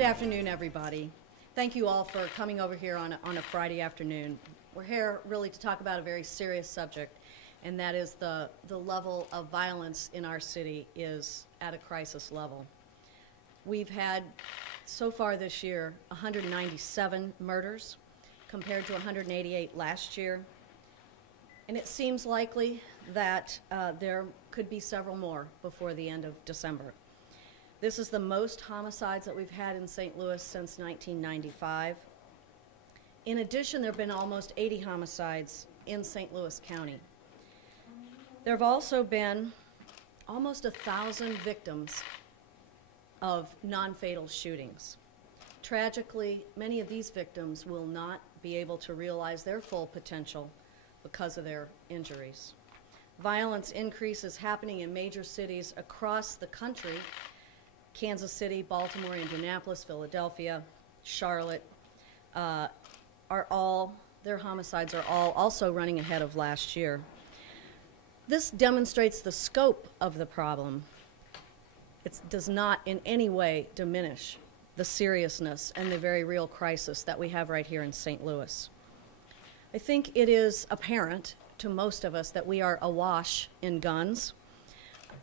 Good afternoon, everybody. Thank you all for coming over here on a Friday afternoon. We're here really to talk about a very serious subject, and that is the level of violence in our city is at a crisis level. We've had, so far this year, 197 murders compared to 188 last year. And it seems likely that there could be several more before the end of December. This is the most homicides that we've had in St. Louis since 1995. In addition, there have been almost 80 homicides in St. Louis County. There have also been almost 1,000 victims of non-fatal shootings. Tragically, many of these victims will not be able to realize their full potential because of their injuries. Violence increase is happening in major cities across the country: Kansas City, Baltimore, Indianapolis, Philadelphia, Charlotte, their homicides are all also running ahead of last year. This demonstrates the scope of the problem. It does not in any way diminish the seriousness and the very real crisis that we have right here in St. Louis. I think it is apparent to most of us that we are awash in guns.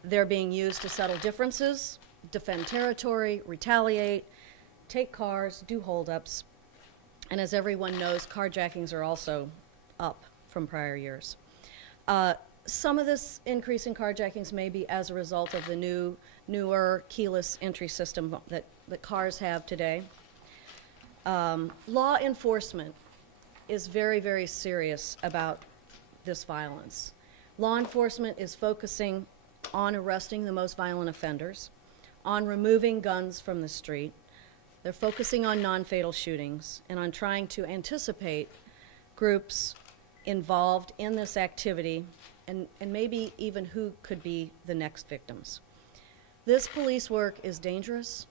They're being used to settle differences, defend territory, retaliate, take cars, do holdups, and as everyone knows, carjackings are also up from prior years. Some of this increase in carjackings may be as a result of the newer keyless entry system that cars have today. Law enforcement is very, very serious about this violence. Law enforcement is focusing on arresting the most violent offenders, on removing guns from the street. They're focusing on non-fatal shootings and on trying to anticipate groups involved in this activity and maybe even who could be the next victims. This police work is dangerous,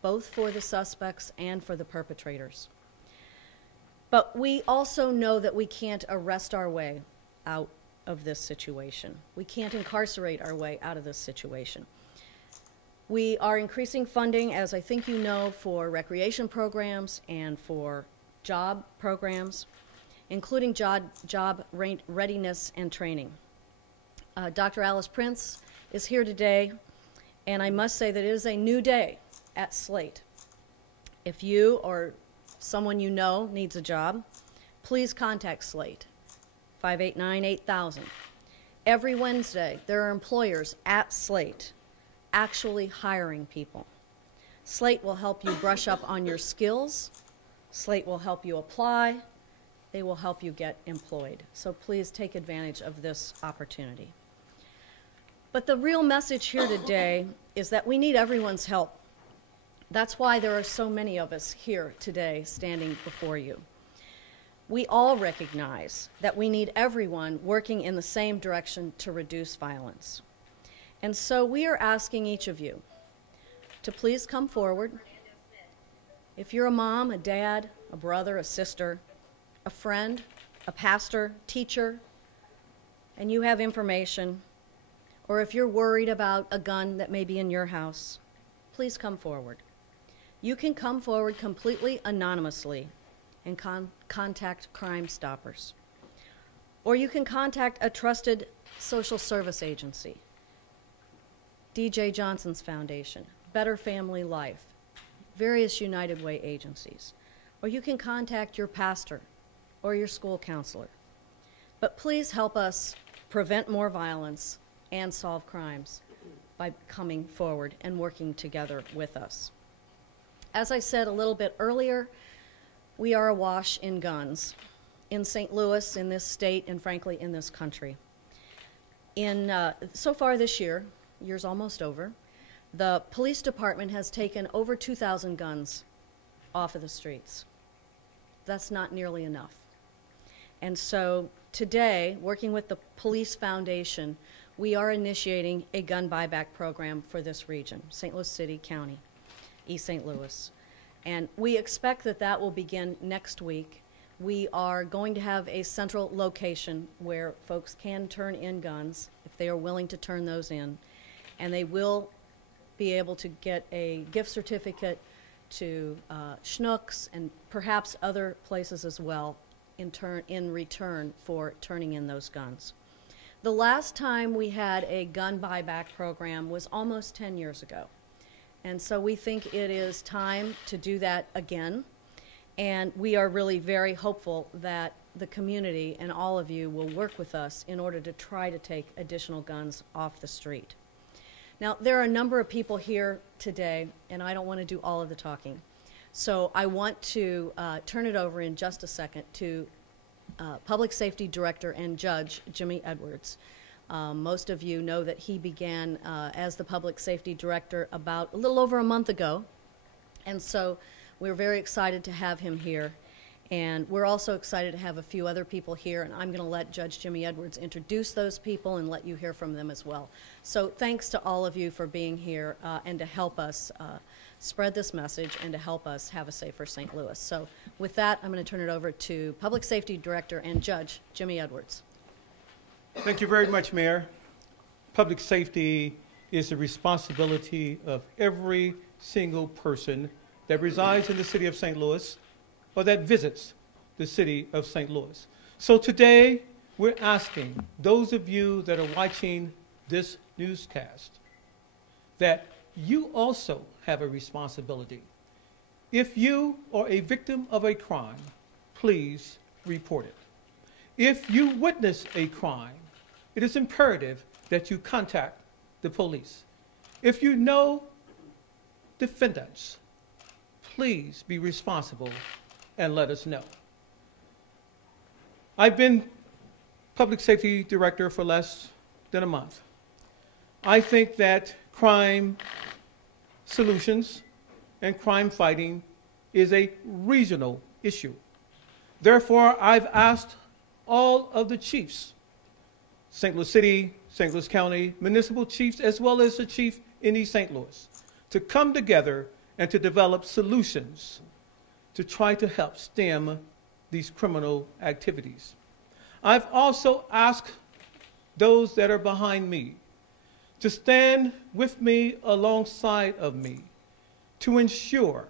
both for the suspects and for the perpetrators. But we also know that we can't arrest our way out of this situation. We can't incarcerate our way out of this situation. We are increasing funding, as I think you know, for recreation programs and for job programs, including job readiness and training. Dr. Alice Prince is here today, and I must say that it is a new day at Slate. If you or someone you know needs a job, please contact Slate, 589-8000. Every Wednesday, there are employers at Slate actually hiring people. Slate will help you brush up on your skills. Slate will help you apply. They will help you get employed. So please take advantage of this opportunity. But the real message here today is that we need everyone's help. That's why there are so many of us here today standing before you. We all recognize that we need everyone working in the same direction to reduce violence. And so we are asking each of you to please come forward. If you're a mom, a dad, a brother, a sister, a friend, a pastor, teacher, and you have information, or if you're worried about a gun that may be in your house, please come forward. You can come forward completely anonymously and contact Crime Stoppers. Or you can contact a trusted social service agency, D.J. Johnson's Foundation, Better Family Life, various United Way agencies. Or you can contact your pastor or your school counselor. But please help us prevent more violence and solve crimes by coming forward and working together with us. As I said a little bit earlier, we are awash in guns in St. Louis, in this state, and frankly in this country. So far this year's almost over, the police department has taken over 2,000 guns off of the streets. That's not nearly enough. And so today, working with the Police Foundation, we are initiating a gun buyback program for this region, St. Louis City County, East St. Louis. And we expect that that will begin next week. We are going to have a central location where folks can turn in guns if they are willing to turn those in, and they will be able to get a gift certificate to Schnucks and perhaps other places as well in return for turning in those guns. The last time we had a gun buyback program was almost 10 years ago. And so we think it is time to do that again. And we are really very hopeful that the community and all of you will work with us in order to try to take additional guns off the street. Now, there are a number of people here today, and I don't want to do all of the talking. So I want to turn it over in just a second to Public Safety Director and Judge Jimmy Edwards. Most of you know that he began as the Public Safety Director about a little over a month ago. And so we're very excited to have him here. And we're also excited to have a few other people here, and I'm going to let Judge Jimmy Edwards introduce those people and let you hear from them as well. So thanks to all of you for being here and to help us spread this message and to help us have a safer St. Louis. So with that, I'm going to turn it over to Public Safety Director and Judge Jimmy Edwards. Thank you very much, Mayor. Public safety is the responsibility of every single person that resides in the city of St. Louis or that visits the city of St. Louis. So today, we're asking those of you that are watching this newscast that you also have a responsibility. If you are a victim of a crime, please report it. If you witness a crime, it is imperative that you contact the police. If you know defendants, please be responsible and let us know. I've been Public Safety Director for less than a month. I think that crime solutions and crime fighting is a regional issue. Therefore, I've asked all of the chiefs, St. Louis City, St. Louis County, municipal chiefs, as well as the chief in East St. Louis, to come together and to develop solutions to try to help stem these criminal activities. I've also asked those that are behind me to stand with me alongside of me to ensure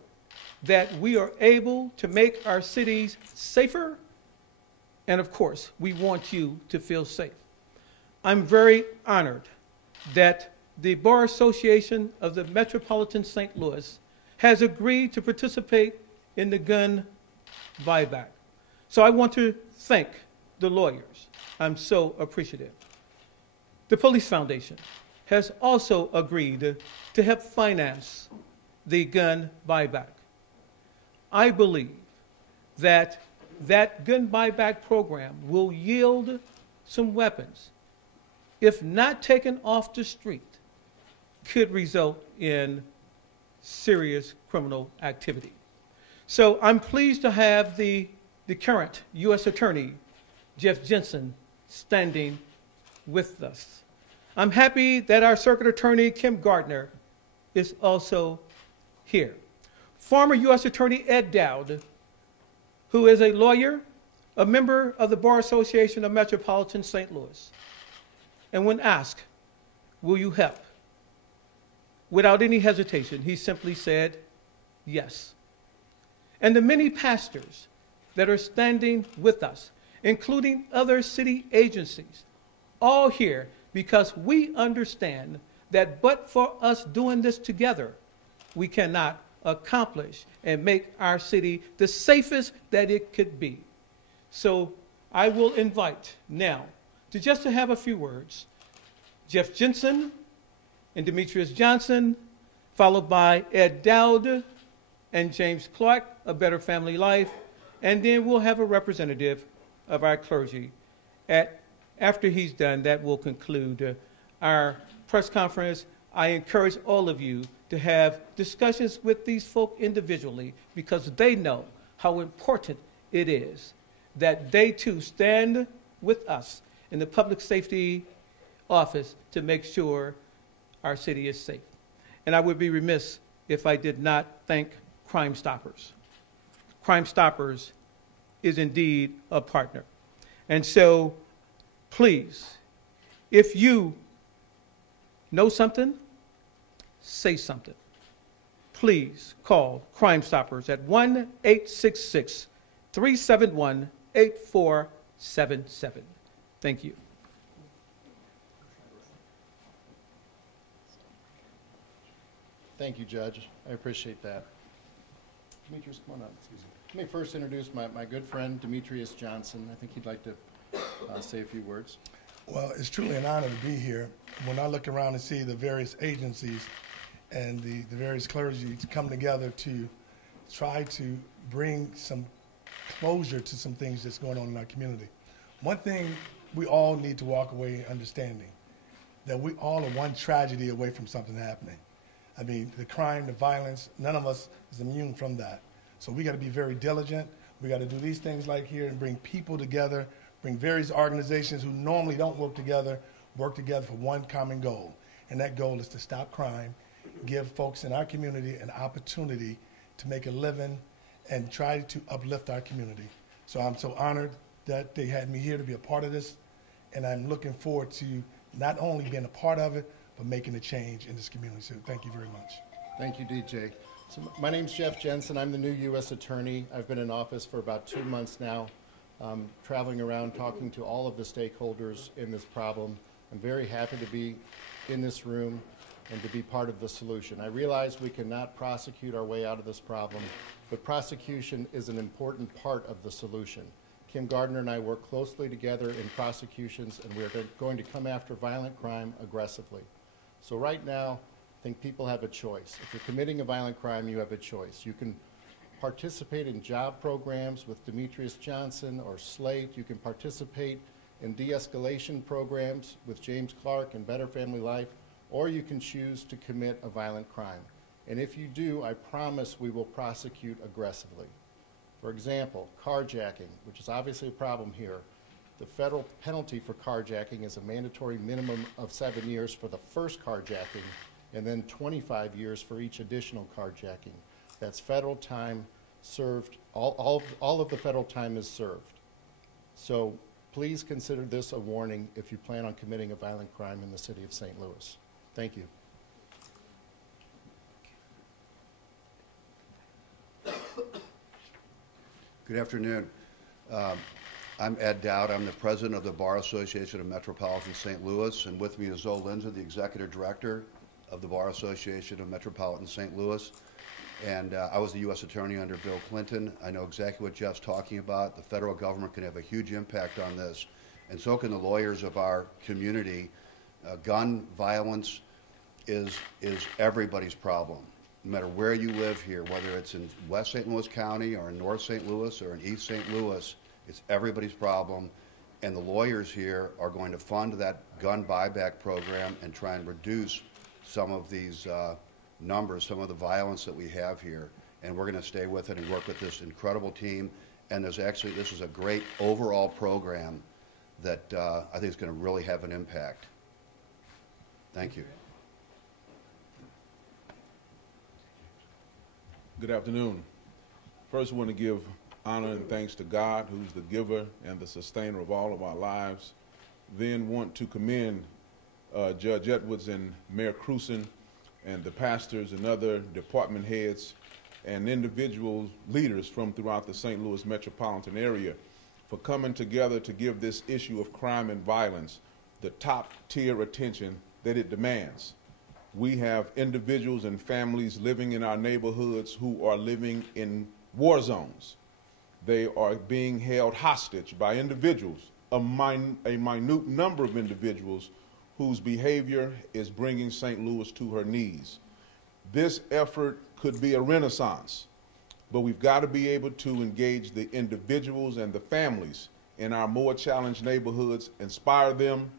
that we are able to make our cities safer, and of course, we want you to feel safe. I'm very honored that the Bar Association of the Metropolitan St. Louis has agreed to participate in the gun buyback. So I want to thank the lawyers. I'm so appreciative. The Police Foundation has also agreed to help finance the gun buyback. I believe that that gun buyback program will yield some weapons, if not taken off the street, could result in serious criminal activity. So I'm pleased to have the current U.S. Attorney, Jeff Jensen, standing with us. I'm happy that our Circuit Attorney, Kim Gardner, is also here. Former U.S. Attorney Ed Dowd, who is a lawyer, a member of the Bar Association of Metropolitan St. Louis. And when asked, will you help? Without any hesitation, he simply said, yes. And the many pastors that are standing with us, including other city agencies, all here because we understand that but for us doing this together, we cannot accomplish and make our city the safest that it could be. So I will invite now to have a few words, Jeff Jensen and Demetrius Johnson, followed by Ed Dowd and James Clark, A Better Family Life, and then we'll have a representative of our clergy. After he's done, that will conclude our press conference. I encourage all of you to have discussions with these folk individually because they know how important it is that they too stand with us in the public safety office to make sure our city is safe. And I would be remiss if I did not thank Crime Stoppers. Crime Stoppers is indeed a partner. And so, please, if you know something, say something. please call Crime Stoppers at 1-866-371-8477. Thank you. Thank you, Judge. I appreciate that. Demetrius, come on up. Excuse me. Let me first introduce my good friend, Demetrius Johnson. I think he'd like to say a few words. Well, it's truly an honor to be here. When I look around and see the various agencies and the various clergy to come together to try to bring some closure to some things that's going on in our community. One thing we all need to walk away understanding, that we all are one tragedy away from something happening. I mean, the crime, the violence, none of us is immune from that. So we got to be very diligent. We got to do these things like here and bring people together, bring various organizations who normally don't work together for one common goal. And that goal is to stop crime, give folks in our community an opportunity to make a living and try to uplift our community. So I'm so honored that they had me here to be a part of this, and I'm looking forward to not only being a part of it, but making a change in this community. So thank you very much. Thank you, DJ. So my name's Jeff Jensen. I'm the new U.S. Attorney. I've been in office for about 2 months now, traveling around talking to all of the stakeholders in this problem. I'm very happy to be in this room and to be part of the solution. I realize we cannot prosecute our way out of this problem, but prosecution is an important part of the solution. Kim Gardner and I work closely together in prosecutions, and we're going to come after violent crime aggressively. So right now, I think people have a choice. If you're committing a violent crime, you have a choice. You can participate in job programs with Demetrius Johnson or Slate. You can participate in de-escalation programs with James Clark and Better Family Life, or you can choose to commit a violent crime. And if you do, I promise we will prosecute aggressively. For example, carjacking, which is obviously a problem here. The federal penalty for carjacking is a mandatory minimum of 7 years for the first carjacking, and then 25 years for each additional carjacking. That's federal time served. All of the federal time is served. So please consider this a warning if you plan on committing a violent crime in the city of St. Louis. Thank you. Good afternoon. I'm Ed Dowd. I'm the president of the Bar Association of Metropolitan St. Louis, and with me is Zoe Lindsay, the executive director of the Bar Association of Metropolitan St. Louis. And I was the U.S. attorney under Bill Clinton. I know exactly what Jeff's talking about. The federal government can have a huge impact on this, and so can the lawyers of our community. Gun violence is everybody's problem. No matter where you live here, whether it's in West St. Louis County or in North St. Louis or in East St. Louis, it's everybody's problem. And the lawyers here are going to fund that gun buyback program and try and reduce some of these numbers, some of the violence that we have here. And we're going to stay with it and work with this incredible team. And this is a great overall program that I think is going to really have an impact. Thank you. Good afternoon. First, I want to give honor and thanks to God, who's the giver and the sustainer of all of our lives. Then want to commend Judge Edwards and Mayor Krewson and the pastors and other department heads and individual leaders from throughout the St. Louis metropolitan area for coming together to give this issue of crime and violence the top tier attention that it demands. We have individuals and families living in our neighborhoods who are living in war zones. They are being held hostage by individuals, a minute number of individuals whose behavior is bringing St. Louis to her knees. This effort could be a renaissance, but we've got to be able to engage the individuals and the families in our more challenged neighborhoods, inspire them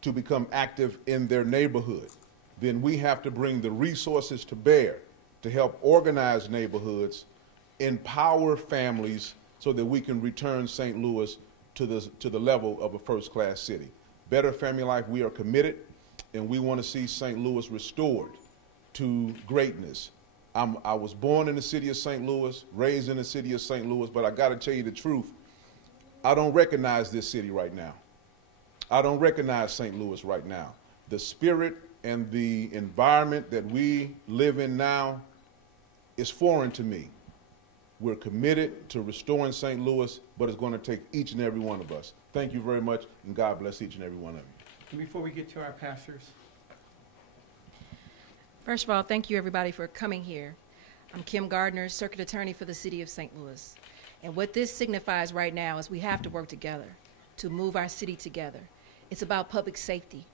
to become active in their neighborhood. Then we have to bring the resources to bear to help organize neighborhoods, empower families so that we can return St. Louis to the level of a first-class city. Better Family Life, we are committed, and we want to see St. Louis restored to greatness. I was born in the city of St. Louis, raised in the city of St. Louis, but I got to tell you the truth. I don't recognize this city right now. I don't recognize St. Louis right now. The spirit and the environment that we live in now is foreign to me. We're committed to restoring St. Louis, but it's going to take each and every one of us. Thank you very much, and God bless each and every one of you. And before we get to our pastors, First of all, thank you everybody for coming here. I'm Kim Gardner, Circuit Attorney for the City of St. Louis. And what this signifies right now is we have to work together to move our city together. It's about public safety.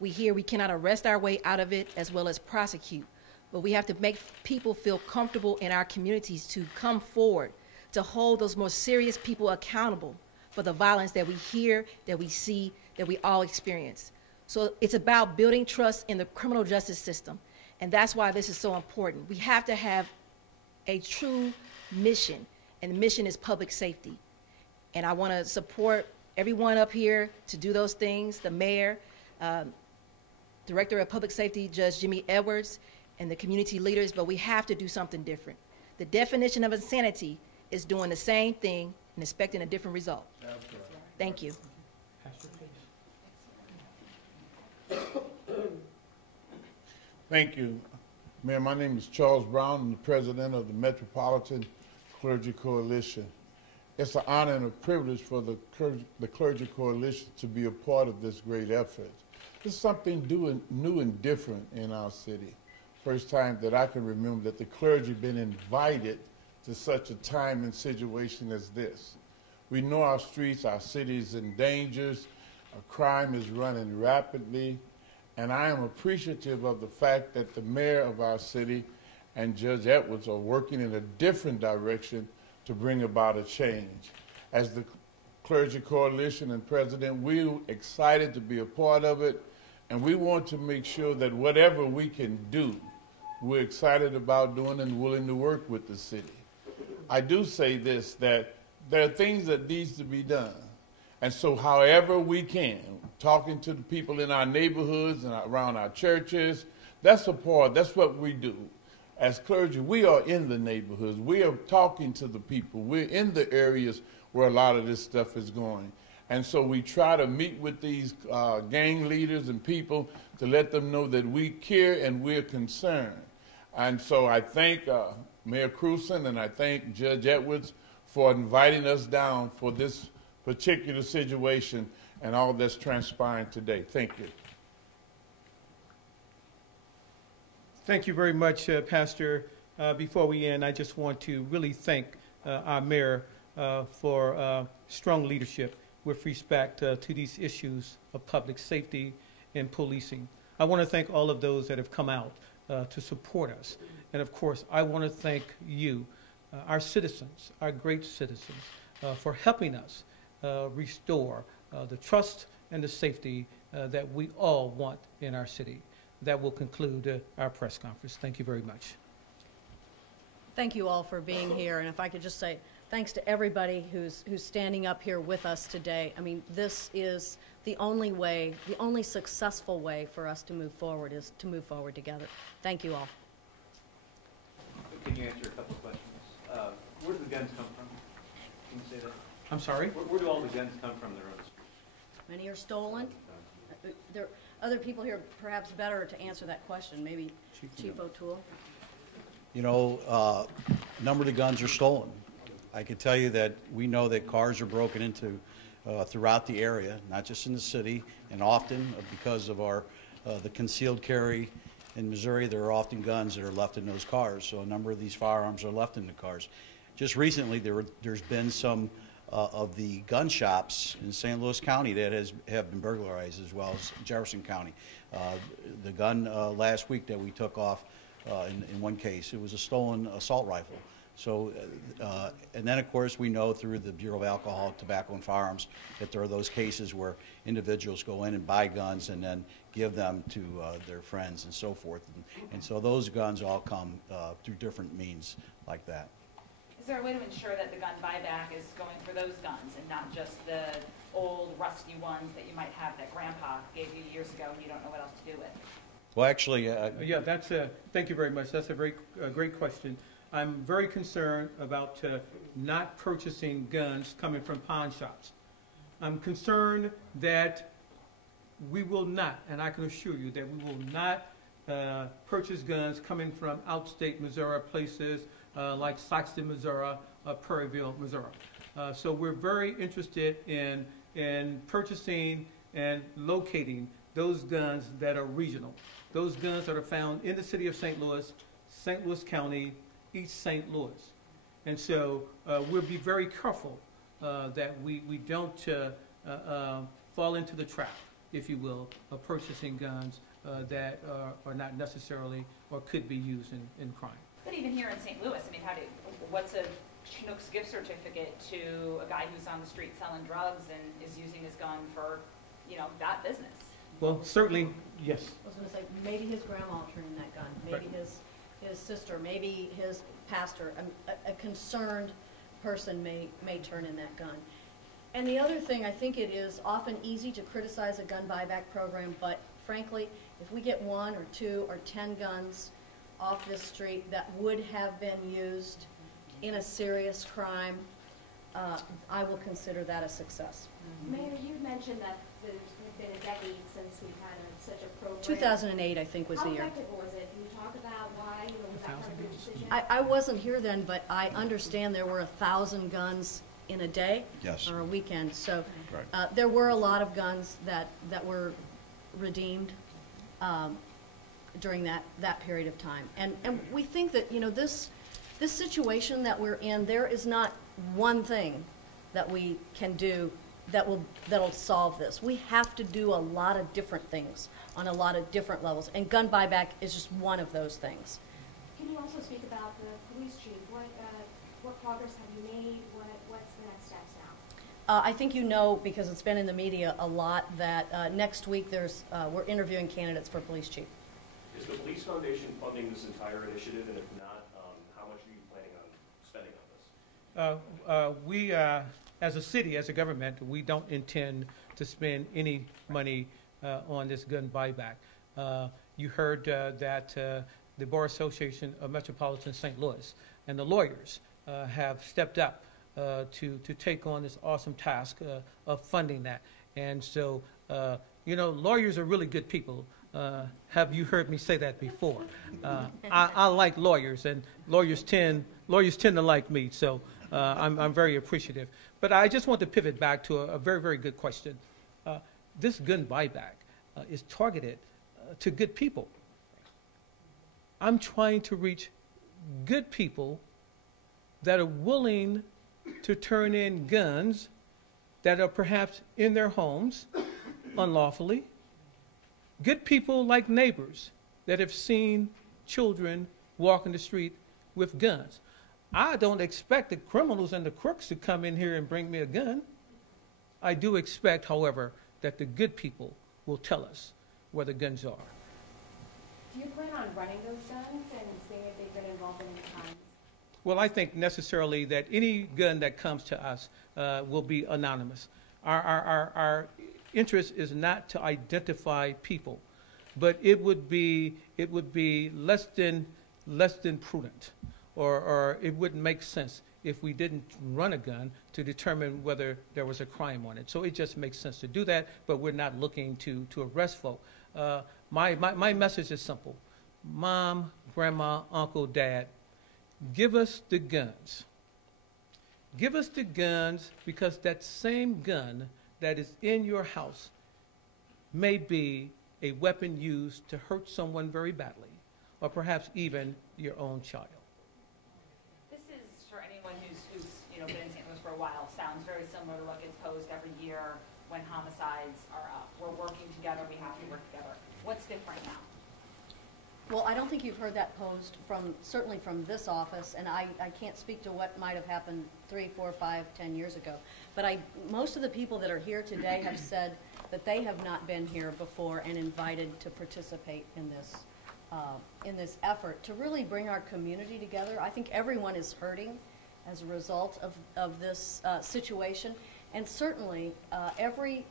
We cannot arrest our way out of it as well as prosecute, but we have to make people feel comfortable in our communities to come forward, to hold those more serious people accountable for the violence that we hear, that we see, that we all experience. So it's about building trust in the criminal justice system. And that's why this is so important. We have to have a true mission, and the mission is public safety. And I want to support everyone up here to do those things, the mayor, Director of Public Safety, Judge Jimmy Edwards, and the community leaders, but we have to do something different. The definition of insanity is doing the same thing and expecting a different result. Thank you. Pastor, please. Thank you. Mayor, my name is Charles Brown. I'm the president of the Metropolitan Clergy Coalition. It's an honor and a privilege for the Clergy Coalition to be a part of this great effort. This is something new and different in our city. First time that I can remember that the clergy been invited to such a time and situation as this. We know our streets, our city is in danger, crime is running rapidly, and I am appreciative of the fact that the mayor of our city and Judge Edwards are working in a different direction to bring about a change. As the Clergy Coalition and President, we're excited to be a part of it, and we want to make sure that whatever we can do, we're excited about doing and willing to work with the city. I do say this, that there are things that needs to be done. And so however we can, talking to the people in our neighborhoods and around our churches, that's a part, that's what we do. As clergy, we are in the neighborhoods. We are talking to the people. We're in the areas where a lot of this stuff is going. And so we try to meet with these gang leaders and people to let them know that we care and we're concerned. And so I thank Mayor Krewson and I thank Judge Edwards for inviting us down for this particular situation and all that's transpiring today. Thank you. Thank you very much, Pastor. Before we end, I just want to really thank our mayor for strong leadership with respect to these issues of public safety and policing. I want to thank all of those that have come out to support us. And of course, I want to thank you, our citizens, our great citizens, for helping us restore the trust and the safety that we all want in our city. That will conclude our press conference. Thank you very much. Thank you all for being here, and if I could just say thanks to everybody who's standing up here with us today. I mean, this is the only way, the only successful way for us to move forward is to move forward together. Thank you all. Can you answer a couple of questions? Where do the guns come from? Can you say that? I'm sorry? Where do all the guns come from that are on the street? Many are stolen. There are other people here perhaps better to answer that question. Maybe Chief O'Toole. You know, a number of the guns are stolen. I can tell you that we know that cars are broken into throughout the area, not just in the city, and often because of our the concealed carry in Missouri, there are often guns that are left in those cars. So a number of these firearms are left in the cars. Just recently, there's been some of the gun shops in St. Louis County that have been burglarized, as well as Jefferson County. The gun last week that we took off in one case, it was a stolen assault rifle. So, and then of course we know through the Bureau of Alcohol, Tobacco and Firearms that there are those cases where individuals go in and buy guns and then give them to their friends and so forth. And so those guns all come through different means like that. Is there a way to ensure that the gun buyback is going for those guns and not just the old rusty ones that you might have that Grandpa gave you years ago and you don't know what else to do with? Well, actually, yeah, that's thank you very much. That's a very great question. I'm very concerned about not purchasing guns coming from pawn shops. I'm concerned that we will not, and I can assure you that we will not purchase guns coming from outstate Missouri places like Saxton, Missouri, Prairieville, Missouri. So we're very interested in purchasing and locating those guns that are regional, those guns that are found in the city of St. Louis County, East St. Louis. And so we'll be very careful that we don't fall into the trap, if you will, of purchasing guns that are not necessarily or could be used in crime. But even here in St. Louis, I mean, what's a Chinook's gift certificate to a guy who's on the street selling drugs and is using his gun for, you know, that business? Well, certainly, yes. I was going to say, maybe his grandma turned that gun, maybe his sister, maybe his pastor. A concerned person may turn in that gun. And the other thing, I think it is often easy to criticize a gun buyback program, but frankly, if we get 1 or 2 or 10 guns off this street that would have been used in a serious crime, I will consider that a success. Mayor, you mentioned that there's been a decade since we've had such a program. 2008, I think, was the year. How effective was it? Can you talk about why? You know, was that part of your decision? I wasn't here then, but I understand there were 1,000 guns in a day. Yes. Or a weekend. So Right. there were a lot of guns that were redeemed during that period of time. And we think that, you know, this situation that we're in, there is not one thing that we can do that'll solve this. We have to do a lot of different things on a lot of different levels, and gun buyback is just one of those things. Can you also speak about the police chief? What progress have you made? What's the next steps now? I think you know, because it's been in the media a lot, that next week we're interviewing candidates for police chief. Is the Police Foundation funding this entire initiative, and if not, how much are you planning on spending on this? We, as a city, as a government, we don't intend to spend any money on this gun buyback. You heard that the Bar Association of Metropolitan St. Louis and the lawyers have stepped up to take on this awesome task of funding that. And so, you know, lawyers are really good people. Have you heard me say that before? I like lawyers, and lawyers tend to like me. So I'm very appreciative. But I just want to pivot back to a very, very good question. This gun buyback is targeted to good people. I'm trying to reach good people that are willing to turn in guns that are perhaps in their homes unlawfully. Good people like neighbors that have seen children walking the street with guns. I don't expect the criminals and the crooks to come in here and bring me a gun. I do expect, however, that the good people will tell us where the guns are. Do you plan on running those guns and seeing if they've been involved in any crimes? Well, I think necessarily that any gun that comes to us will be anonymous. Our interest is not to identify people, but it would be less than prudent, or it wouldn't make sense if we didn't run a gun to determine whether there was a crime on it. So it just makes sense to do that, but we're not looking to arrest folk. My message is simple. Mom, grandma, uncle, dad, give us the guns. Give us the guns, because that same gun that is in your house may be a weapon used to hurt someone very badly, or perhaps even your own child. This is, for anyone who's you know, been in St. Louis for a while, sounds very similar to what gets posed every year when homicides are up. We're working together, we have to work together. What's different now? Well, I don't think you've heard that posed certainly from this office, and I can't speak to what might have happened 3, 4, 5, 10 years ago. But most of the people that are here today have said that they have not been here before and invited to participate in this effort to really bring our community together. I think everyone is hurting as a result of this situation, and certainly every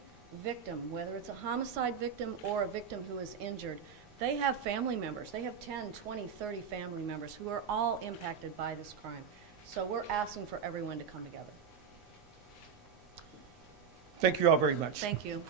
victim, whether it's a homicide victim or a victim who is injured, they have family members. They have 10, 20, 30 family members who are all impacted by this crime. So we're asking for everyone to come together. Thank you all very much. Thank you.